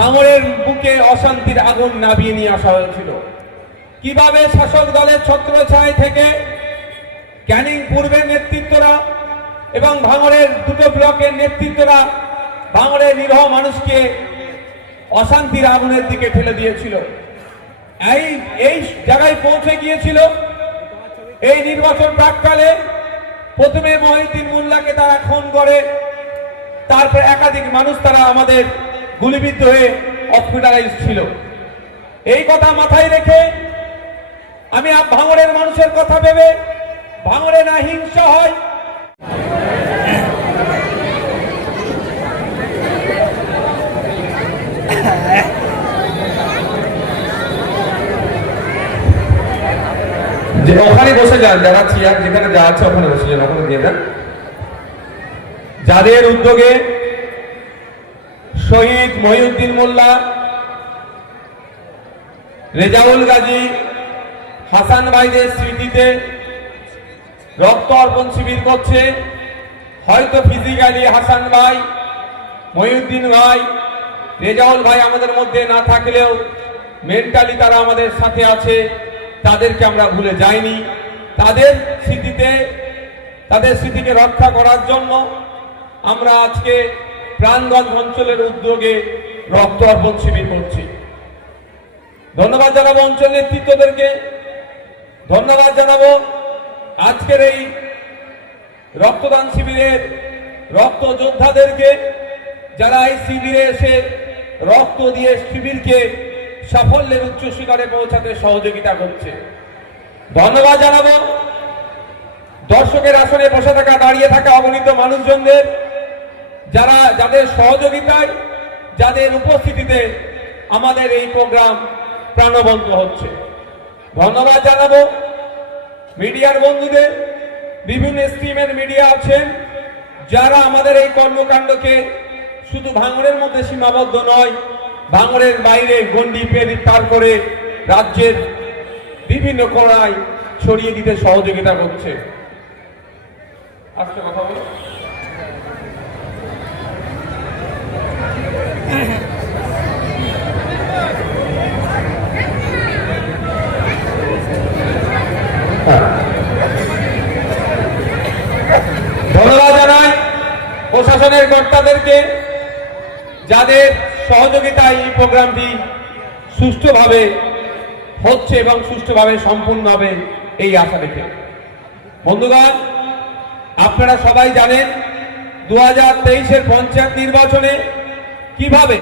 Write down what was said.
ভাঙড়ের বুকে অশান্তির আগুন নামিয়ে নিয়ে আসা হয়েছিল। কিভাবে শাসক দলের ছত্রছায়া থেকে ক্যানিং পূর্বের নেতৃত্বরা এবং ভাঙড়ের দুটো ব্লকের নেতৃত্বরা ভাঙড়ের নিরহ মানুষকে অশান্তির আগুনের দিকে ঠেলে দিয়েছিল, এই জায়গায় পৌঁছে গিয়েছিল। এই নির্বাচন প্রাককালে প্রথমে মহিউদ্দিন মোল্লাকে তারা খুন করে, তারপর একাধিক মানুষ তারা আমাদের গুলিবিদ্ধ হয়ে হসপিটালাইজ ছিল। এই কথা মাথায় রেখে আমি ভাঙড়ের মানুষের কথা ভেবে ভাঙড়ে না হিংসা হয়, যে ওখানে বসে যান, যারা চেয়ার যেখানে যা আছে ওখানে বসে যান, ওখানে দিয়ে দেন। যাদের উদ্যোগে শহীদ মহিউদ্দিন মোল্লা, রেজাউল গাজী, হাসান ভাইদের স্মৃতিতে রক্ত অর্পণ শিবির করছে, হয়তো ফিজিক্যালি হাসান ভাই, মহিউদ্দিন ভাই, রেজাউল ভাই আমাদের মধ্যে না থাকলেও মেন্টালি তারা আমাদের সাথে আছে, তাদেরকে আমরা ভুলে যাইনি। তাদের স্মৃতিকে রক্ষা করার জন্য আমরা আজকে প্রাণগঞ্জ অঞ্চলের উদ্যোগে রক্ত অর্পণ শিবির করছি। ধন্যবাদ জানাবো অঞ্চল নেতৃত্বদেরকে, ধন্যবাদ জানাবো আজকের এই রক্তদান শিবিরের রক্ত যোদ্ধাদেরকে, যারা এই শিবিরে এসে রক্ত দিয়ে শিবিরকে সাফল্যের উচ্চ শিখরে পৌঁছাতে সহযোগিতা করছে। ধন্যবাদ জানাবো দর্শকের আসনে বসে থাকা, দাঁড়িয়ে থাকা অগণিত মানুষজনদের, যাদের সহযোগিতায়, যাদের উপস্থিতিতে আমাদের এই প্রোগ্রাম প্রাণবন্ত হচ্ছে। ধন্যবাদ জানাবো মিডিয়ার বন্ধুদের, বিভিন্ন স্ট্রিমের মিডিয়া আছেন, যারা আমাদের এই কর্মকাণ্ডকে শুধু ভাঙড়ের মধ্যে সীমাবদ্ধ নয়, ভাঙড়ের বাইরে গণ্ডি পার করে রাজ্যের বিভিন্ন কোণায় ছড়িয়ে দিতে সহযোগিতা করছে। আজকে কথা বলো। ধন্যবাদ জানাই প্রশাসনের কর্তাদেরকে, যাদের সহযোগিতায় এই প্রোগ্রামটি সুষ্ঠুভাবে হচ্ছে এবং সুষ্ঠুভাবে সম্পূর্ণ হবে এই আশা রেখে। বন্ধুগণ, আপনারা সবাই জানেন 2023-এর পঞ্চায়েত নির্বাচনে কিভাবে